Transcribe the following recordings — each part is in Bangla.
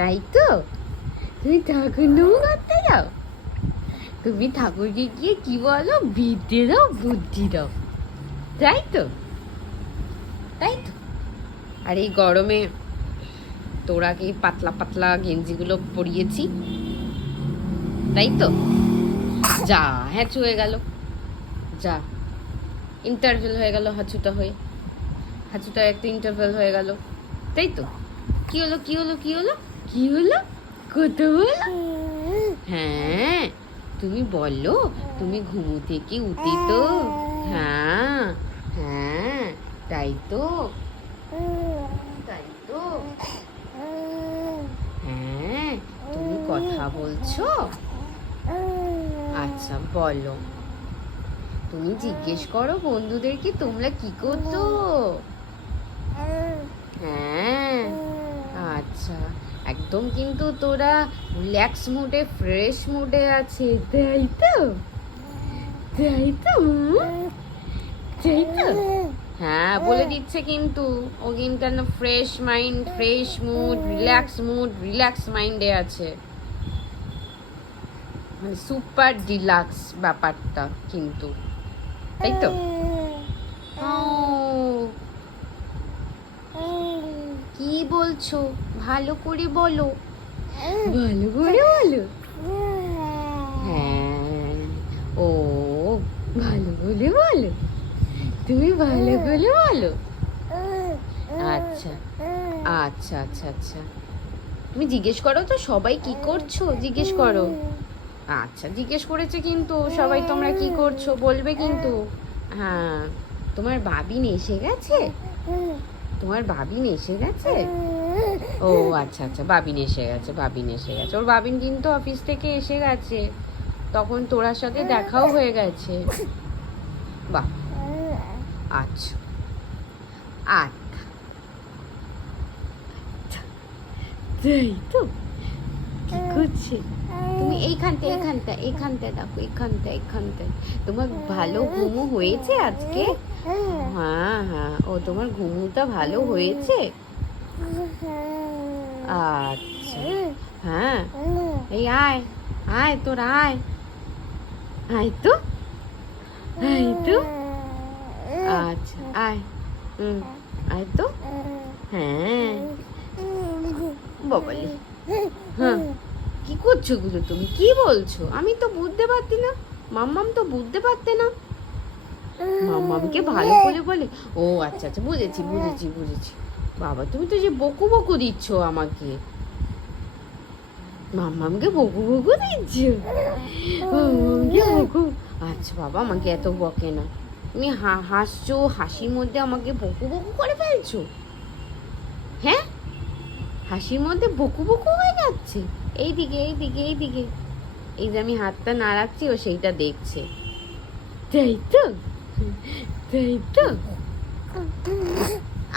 তাই তো? তুমি ঠাকুর নমো করতে যাও? তুমি ঠাকুরকে গিয়ে কি বলো? বিদ্যে দাও, বুদ্ধি দাও, তাই তো? তাই তো? আর এই গরমে তোরাকে পাতলা পাতলা গেঞ্জিগুলো পরিয়েছি, তাই তো? যা হ্যাঁচু হয়ে গেল, যা ইন্টারভেল হয়ে গেল, হাঁচুটা হয়ে, হাঁচুটা একটা ইন্টারভেল হয়ে গেল, তাই তো? কি হলো কি হলো কি হলো কি হলো? কত হলো? হ্যাঁ, তুমি বলো, তুমি ঘুমো থেকে উঠে তো? হ্যাঁ হ্যাঁ, তাই তো? তাই তো? হ্যাঁ, তুমি কথা বলছো? আচ্ছা বলো, তুমি জিজ্ঞেস করো বন্ধুদেরকে তোমরা কি করতো। হ্যাঁ, আচ্ছা, একদম কিন্তু তোরা রিল্যাক্স মুডে, ফ্রেশ মুডে আছে, তাই তো? তাই তো? তাই তো? হ্যাঁ, বলে দিচ্ছে কিন্তু ও কিন্তু fresh mind, fresh mood, relax মাইন্ডে আছে, মানে সুপার ডিলাক্স ব্যাপারটা কিন্তু, তাই তো? ও, কি বলছো? ভালো করে বলো, ভালো করে বলো। হ্যাঁ, ও, ভালো করে বলো, তুমি ভালো করে বলো। আচ্ছা আচ্ছা আচ্ছা আচ্ছা, তুমি জিজ্ঞেস করো তো সবাই কি করছো, জিজ্ঞেস করো। আচ্ছা, জিজ্ঞেস করেছে কিন্তু সবাই তোমরা কি করছো বলবে কিন্তু। হ্যাঁ, তোমার বাবিন এসে গেছে? তোমার বাবিন এসে গেছে? ও আচ্ছা আচ্ছা, বাবিন এসে গেছে, বাবিন এসে গেছে, ওর বাবিন কিন্তু অফিস থেকে এসে গেছে, তখন তোরার সাথে দেখাও হয়ে গেছে। বাহ, আচ্ছা আচ্ছা, তাই তো? কি করছে? তুমি এইখানটা দেখো, এইখানটা তোমার ভালো ঘুমো হয়েছে আজকে? হ্যাঁ হ্যাঁ, ও তোমার ঘুমোটা ভালো হয়েছে? আচ্ছা, হ্যাঁ, এই আয়, আয় তোর আয়, আয় তো, আয় তো, আচ্ছা আয়, আয় তো, হ্যাঁ, বাবালি, হ্যাঁ, কি করছো গুলো তুমি? কি বলছো? আমি তো বুঝতে পারতি না, মাম্মাম তো বুঝতে পারতে না, মাম্মামকে ভালো করে বলে। ও আচ্ছা আচ্ছা, বুঝেছি। বাবা, তুমি তো যে বকু বকু দিচ্ছ আমাকে, মাম্মামকে বকু বকু দিচ্ছ, মাম্মামকে বকু। আচ্ছা বাবা, আমাকে এত বকে না, তুমি হাসছো, হাসির মধ্যে আমাকে বকু বকু করে ফেলছো। হ্যাঁ, হাসির মধ্যে বকু বকু হয়ে যাচ্ছে। এইদিকে এই যে আমি হাতটা নাড়াচ্ছি, ও সেইটা দেখছে, তাই তো? তাই তো?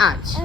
আচ্ছা